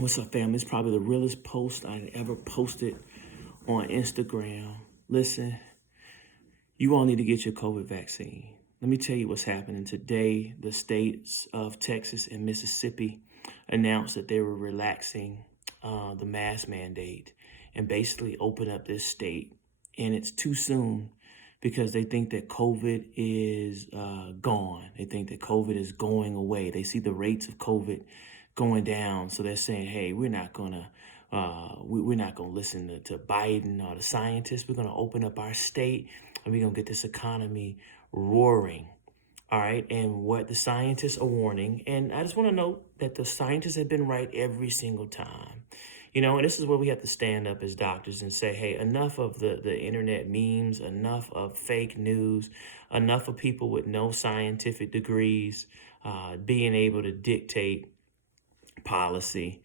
What's up, family? It's probably the realest post I ever posted on Instagram. Listen, you all need to get your COVID vaccine. Let me tell you what's happening today. The states of Texas and Mississippi announced that they were relaxing the mask mandate and basically open up this state. And it's too soon because they think that COVID is gone. They think that COVID is going away. They see the rates of COVID going down, so they're saying, "Hey, we're not gonna listen to Biden or the scientists. We're gonna open up our state, and we're gonna get this economy roaring." All right, and what the scientists are warning, and I just want to note that the scientists have been right every single time. And this is where we have to stand up as doctors and say, hey, enough of the internet memes, enough of fake news, enough of people with no scientific degrees being able to dictate policy.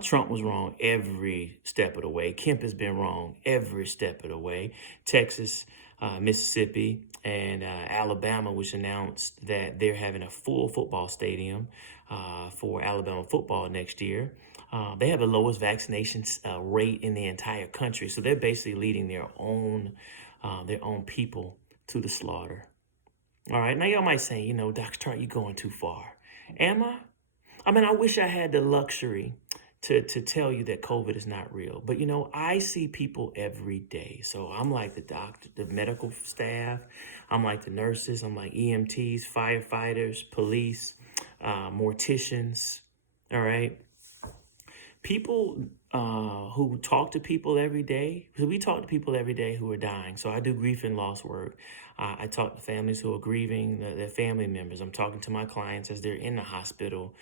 Trump was wrong every step of the way. Kemp has been wrong every step of the way. Texas, Mississippi, and Alabama, which announced that they're having a full football stadium for Alabama football next year. They have the lowest vaccination rate in the entire country. So they're basically leading their own people to the slaughter. All right. Now, y'all might say, Dr. Tart, you're going too far. Am I? I mean, I wish I had the luxury to tell you that COVID is not real. But, I see people every day. So I'm like the doctor, the medical staff. I'm like the nurses. I'm like EMTs, firefighters, police, morticians. All right. People who talk to people every day, because we talk to people every day who are dying. So I do grief and loss work. I talk to families who are grieving their family members. I'm talking to my clients as they're in the hospital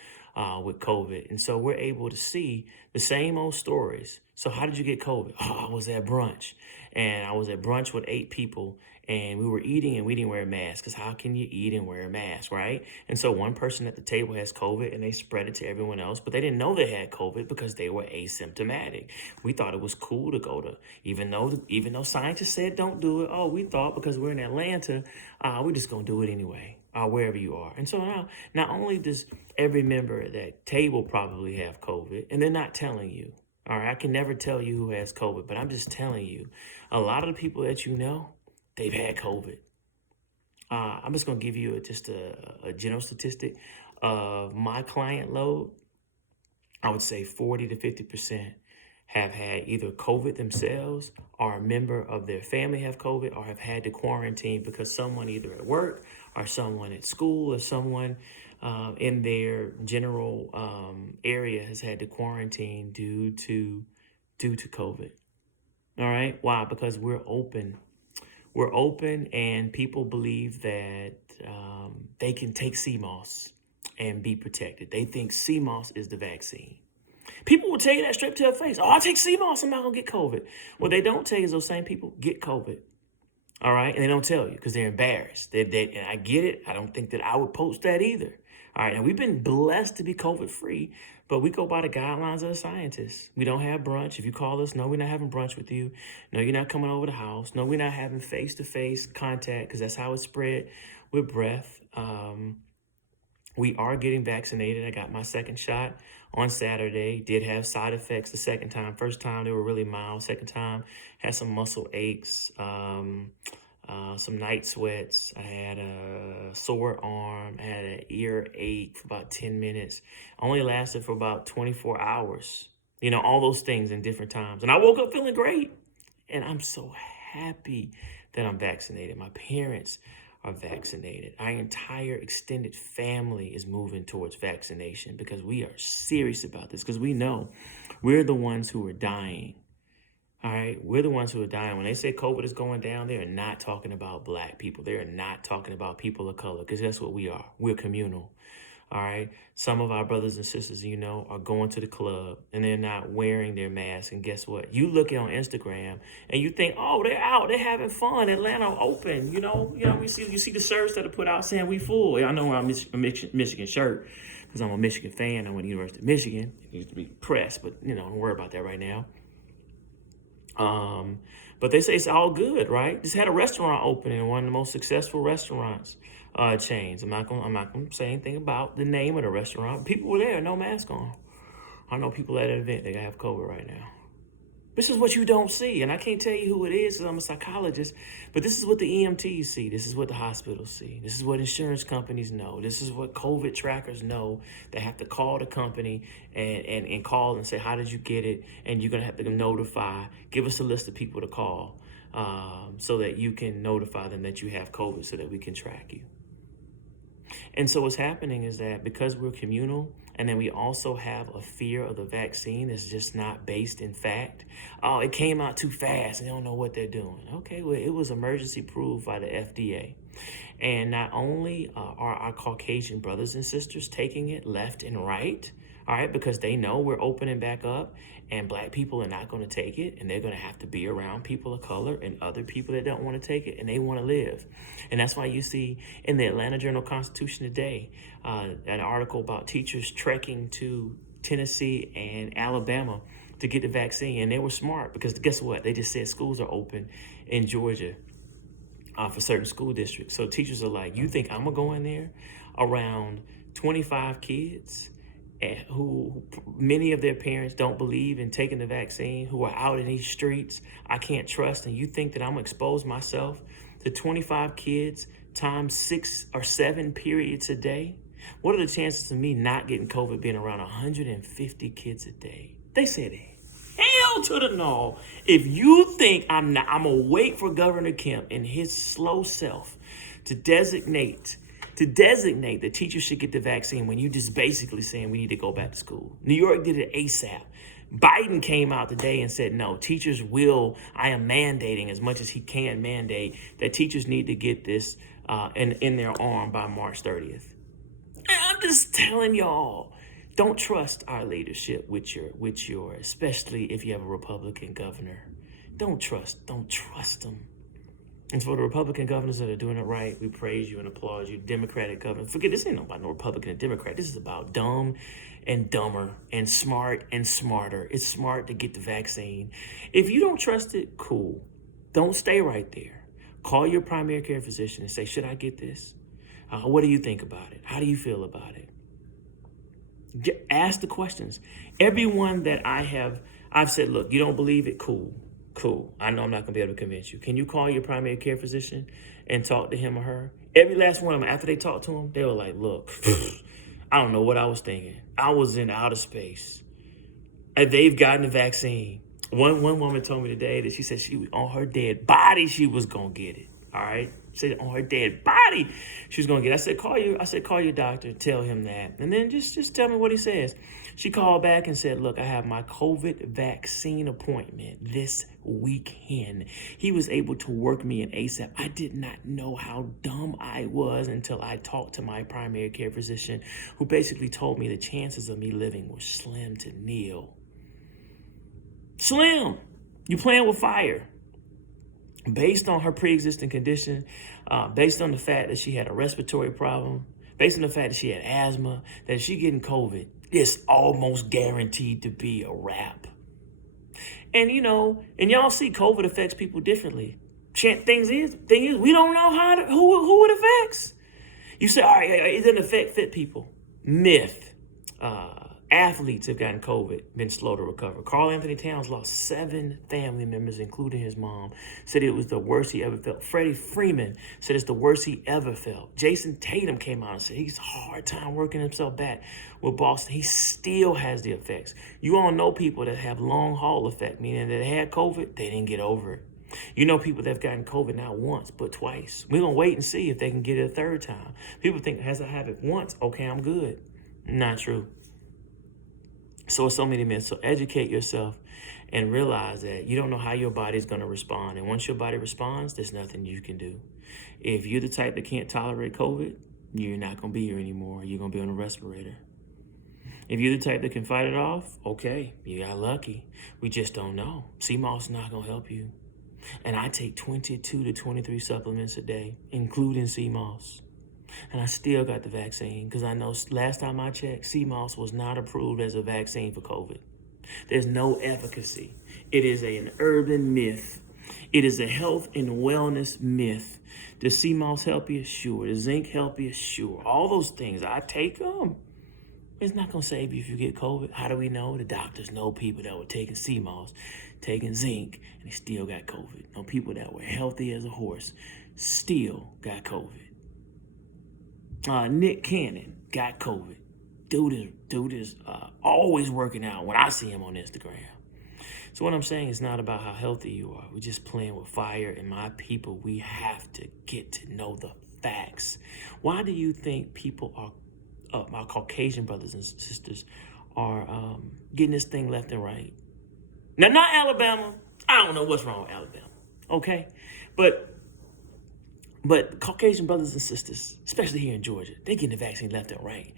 with COVID. And so we're able to see the same old stories. So how did you get COVID? Oh, I was at brunch. And I was at brunch with 8 people. And we were eating and we didn't wear a mask, because how can you eat and wear a mask, right? And so one person at the table has COVID and they spread it to everyone else, but they didn't know they had COVID because they were asymptomatic. We thought it was cool to go to, even though scientists said don't do it. Oh, we thought because we're in Atlanta, we're just gonna do it anyway, wherever you are. And so now, not only does every member at that table probably have COVID, and they're not telling you. All right, I can never tell you who has COVID, but I'm just telling you, a lot of the people that they've had COVID. I'm just going to give you just a general statistic of my client load. I would say 40 to 50% have had either COVID themselves or a member of their family have COVID or have had to quarantine because someone either at work or someone at school or someone in their general area has had to quarantine due to COVID. All right. Why? Because we're open. We're open, and people believe that they can take CMOS and be protected. They think CMOS is the vaccine. People will tell you that straight to their face. Oh, I take CMOS, I'm not going to get COVID. What they don't tell you is those same people get COVID. All right? And they don't tell you because they're embarrassed. And I get it. I don't think that I would post that either. All right? And we've been blessed to be COVID-free, but we go by the guidelines of the scientists. We don't have brunch. If you call us, no, we're not having brunch with you. No, you're not coming over the house. No, we're not having face-to-face contact because that's how it's spread with breath. We are getting vaccinated. I got my second shot on Saturday. Did have side effects the second time. First time, they were really mild. Second time, had some muscle aches, some night sweats. I had a sore arm. I had an ear ache for about 10 minutes. Only lasted for about 24 hours. All those things in different times. And I woke up feeling great. And I'm so happy that I'm vaccinated. My parents are vaccinated. Our entire extended family is moving towards vaccination because we are serious about this, because we know we're the ones who are dying. All right, we're the ones who are dying. When they say COVID is going down, they are not talking about Black people. They are not talking about people of color, because that's what we are. We're communal. All right. Some of our brothers and sisters, are going to the club and they're not wearing their mask. And guess what? You look on Instagram and you think, oh, they're out. They're having fun. Atlanta open. You see the shirts that are put out saying we full. I know I'm a Michigan shirt because I'm a Michigan fan. I went to the University of Michigan. It needs to be pressed, but, don't worry about that right now. But they say it's all good, right? Just had a restaurant opening in one of the most successful restaurants chains. I'm not gonna say anything about the name of the restaurant. People were there, no mask on. I know people at an event that have COVID right now. This is what you don't see. And I can't tell you who it is because I'm a psychologist, but this is what the EMTs see. This is what the hospitals see. This is what insurance companies know. This is what COVID trackers know. They have to call the company and call and say, how did you get it? And you're going to have to notify, give us a list of people to call so that you can notify them that you have COVID so that we can track you. And so what's happening is that because we're communal, and then we also have a fear of the vaccine that's just not based in fact. Oh, it came out too fast. They don't know what they're doing. Okay, well, it was emergency approved by the FDA. And not only are our Caucasian brothers and sisters taking it left and right, all right, because they know we're opening back up and black people are not going to take it, and they're going to have to be around people of color and other people that don't want to take it, and they want to live. And that's why you see in the Atlanta Journal-Constitution today an article about teachers trekking to Tennessee and Alabama to get the vaccine, and they were smart because guess what? They just said schools are open in Georgia for certain school districts. So teachers are like, you think I'm going to go in there around 25 kids who many of their parents don't believe in taking the vaccine, who are out in these streets I can't trust, and you think that I'm going to expose myself to 25 kids times 6 or 7 periods a day? What are the chances of me not getting COVID being around 150 kids a day? They said, hell to the no. If you think I'm going to wait for Governor Kemp and his slow self to designate that teachers should get the vaccine when you just basically saying we need to go back to school. New York did it ASAP. Biden came out today and said, no, teachers I am mandating as much as he can mandate that teachers need to get this in their arm by March 30th. And I'm just telling y'all, don't trust our leadership with your, especially if you have a Republican governor. Don't trust them. And for the Republican governors that are doing it right, we praise you and applaud you. Democratic governors, forget this ain't about no Republican and Democrat. This is about dumb and dumber and smart and smarter. It's smart to get the vaccine. If you don't trust it, cool. Don't stay right there. Call your primary care physician and say, should I get this? What do you think about it? How do you feel about it? Ask the questions. Everyone that I've said, look, you don't believe it? Cool. I know I'm not going to be able to convince you. Can you call your primary care physician and talk to him or her? Every last one of them, after they talked to him, they were like, look, I don't know what I was thinking. I was in outer space. And they've gotten the vaccine. One woman told me today that she said she was on her dead body, she was going to get it. All right? She said on her dead body, she was going to get it. I said, call your doctor and tell him that. And then just tell me what he says. She called back and said, look, I have my COVID vaccine appointment this weekend. He was able to work me in ASAP. I did not know how dumb I was until I talked to my primary care physician, who basically told me the chances of me living were slim to nil. Slim. You playing with fire. Based on her pre-existing condition, based on the fact that she had a respiratory problem, based on the fact that she had asthma, that she getting COVID, it's almost guaranteed to be a wrap. And and y'all see COVID affects people differently. Thing is, we don't know who it affects. You say, all right, it doesn't affect fit people. Myth. Athletes have gotten COVID, been slow to recover. Karl Anthony Towns lost 7 family members, including his mom. Said it was the worst he ever felt. Freddie Freeman said it's the worst he ever felt. Jason Tatum came out and said he's a hard time working himself back with Boston. He still has the effects. You all know people that have long haul effect, meaning that they had COVID, they didn't get over it. You know people that have gotten COVID not once, but twice. We're going to wait and see if they can get it a third time. People think, has I have it once? Okay, I'm good. Not true. So many myths. So educate yourself and realize that you don't know how your body's going to respond. And once your body responds, there's nothing you can do. If you're the type that can't tolerate COVID, you're not going to be here anymore. You're going to be on a respirator. If you're the type that can fight it off, okay, you got lucky. We just don't know. CMOS is not going to help you. And I take 22 to 23 supplements a day, including CMOS. And I still got the vaccine because I know last time I checked, CMOS was not approved as a vaccine for COVID. There's no efficacy. It is an urban myth. It is a health and wellness myth. Does CMOS help you? Sure. Does zinc help you? Sure. All those things, I take them. It's not going to save you if you get COVID. How do we know? The doctors know people that were taking CMOS, taking zinc, and they still got COVID. Know people that were healthy as a horse, still got COVID. Nick Cannon got COVID. Dude is always working out when I see him on Instagram. So what I'm saying is not about how healthy you are. We're just playing with fire. And my people, we have to get to know the facts. Why do you think people are, my Caucasian brothers and sisters, are getting this thing left and right? Now, not Alabama. I don't know what's wrong with Alabama. Okay? But Caucasian brothers and sisters, especially here in Georgia, they getting the vaccine left and right.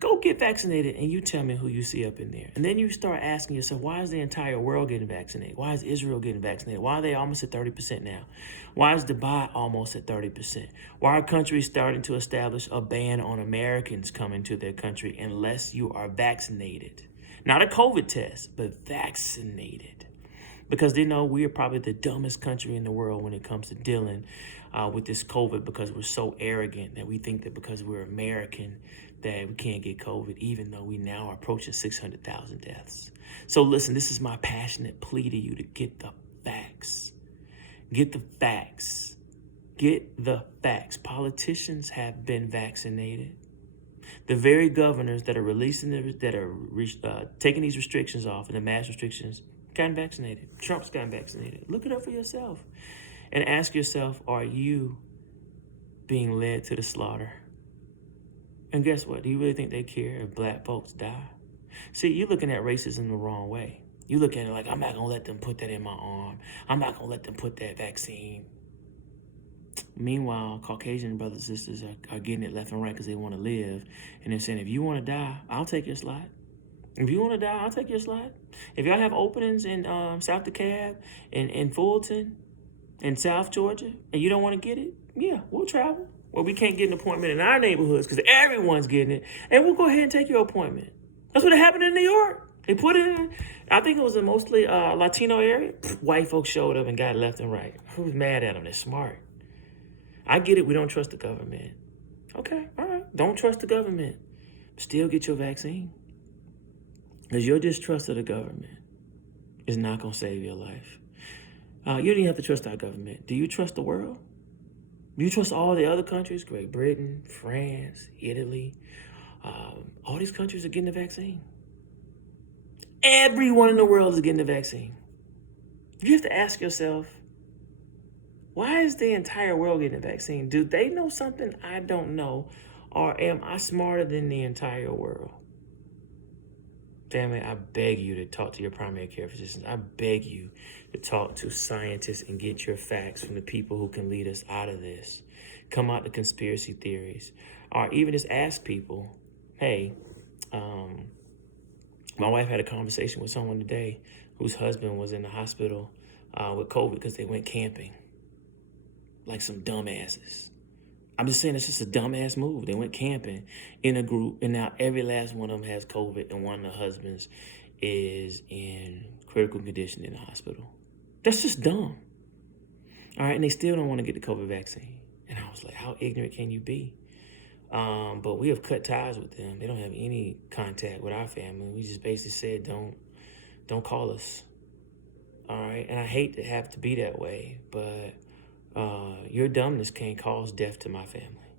Go get vaccinated and you tell me who you see up in there. And then you start asking yourself, why is the entire world getting vaccinated? Why is Israel getting vaccinated? Why are they almost at 30% now? Why is Dubai almost at 30%? Why are countries starting to establish a ban on Americans coming to their country unless you are vaccinated? Not a COVID test, but vaccinated. Because they know we are probably the dumbest country in the world when it comes to dealing with this COVID, because we're so arrogant that we think that because we're American that we can't get COVID, even though we now are approaching 600,000 deaths. So listen, this is my passionate plea to you to get the facts. Get the facts. Get the facts. Politicians have been vaccinated. The very governors that are releasing, taking these restrictions off, and the mass restrictions, gotten vaccinated. Trump's gotten vaccinated. Look it up for yourself and ask yourself, are you being led to the slaughter? And guess what? Do you really think they care if black folks die? See, you're looking at racism the wrong way. You look at it like, I'm not going to let them put that in my arm. I'm not going to let them put that vaccine. Meanwhile, Caucasian brothers and sisters are getting it left and right because they want to live. And they're saying, if you want to die, I'll take your slot. If you want to die, I'll take your slot. If y'all have openings in South DeKalb, in Fulton, in South Georgia, and you don't want to get it, yeah, we'll travel. Well, we can't get an appointment in our neighborhoods because everyone's getting it, and we'll go ahead and take your appointment. That's what happened in New York. They put it in, I think it was a mostly Latino area. White folks showed up and got it left and right. Who's mad at them? They're smart. I get it. We don't trust the government. Okay, all right. Don't trust the government. Still get your vaccine. Because your distrust of the government is not going to save your life. You don't even have to trust our government. Do you trust the world? Do you trust all the other countries? Great Britain, France, Italy. All these countries are getting the vaccine. Everyone in the world is getting the vaccine. You have to ask yourself, why is the entire world getting the vaccine? Do they know something I don't know? Or am I smarter than the entire world? Family, I beg you to talk to your primary care physicians. I beg you to talk to scientists and get your facts from the people who can lead us out of this. Come out the conspiracy theories. Or even just ask people, hey, my wife had a conversation with someone today whose husband was in the hospital with COVID because they went camping. Like some dumbasses. I'm just saying it's just a dumbass move. They went camping in a group, and now every last one of them has COVID, and one of the husbands is in critical condition in the hospital. That's just dumb. All right, and they still don't want to get the COVID vaccine. And I was like, how ignorant can you be? But we have cut ties with them. They don't have any contact with our family. We just basically said, don't call us. All right, and I hate to have to be that way, but your dumbness can't cause death to my family.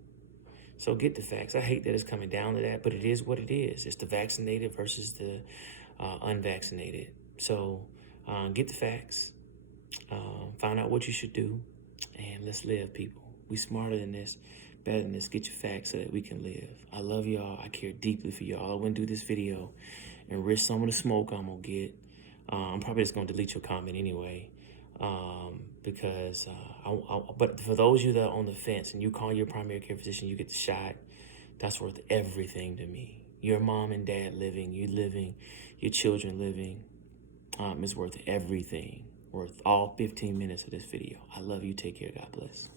So get the facts. I hate that it's coming down to that, but it is what it is. It's the vaccinated versus the unvaccinated. So get the facts, find out what you should do, and let's live, people. We smarter than this, better than this. Get your facts so that we can live. I love y'all. I care deeply for y'all. I wouldn't do this video and risk some of the smoke I'm going to get. I'm probably just going to delete your comment anyway. Because but for those of you that are on the fence and you call your primary care physician, you get the shot, that's worth everything to me. Your mom and dad living, you living, your children living, is worth everything, worth all 15 minutes of this video. I love you. Take care. God bless.